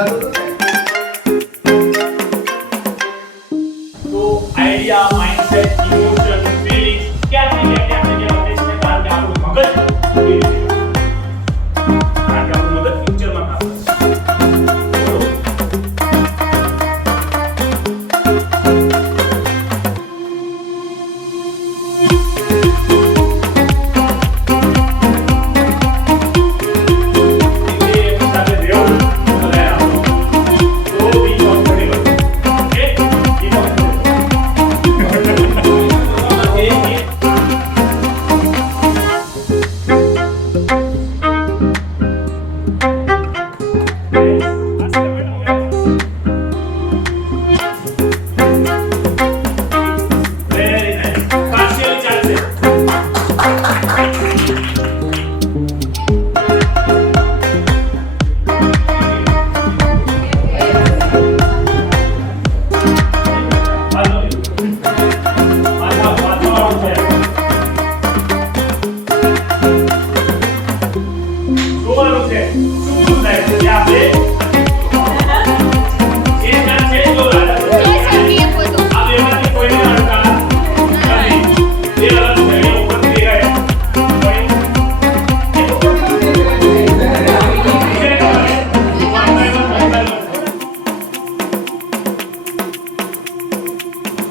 तो idea, mindset, emotion, feelings क्या होते हैं इसमें कारण કે આપણું મગજ એ રીતે કારણ કે આપણું મગજ પિક્ચરમાં કામ કરે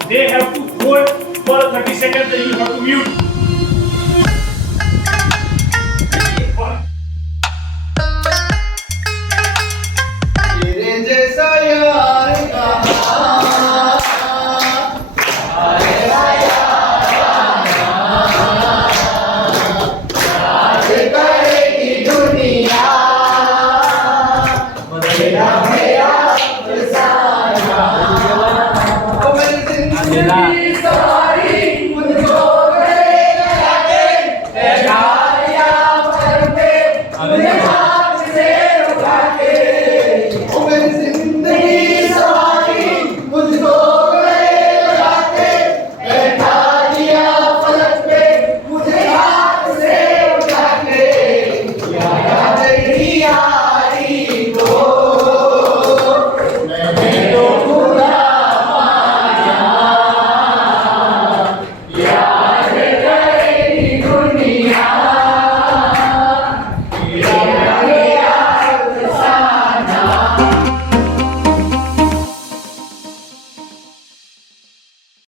They have to hold for 30 seconds, then you have to mute. तेरे जैसा यार करेगी दुनिया मेरा मेरा सारी मुझको मुझे हाथ से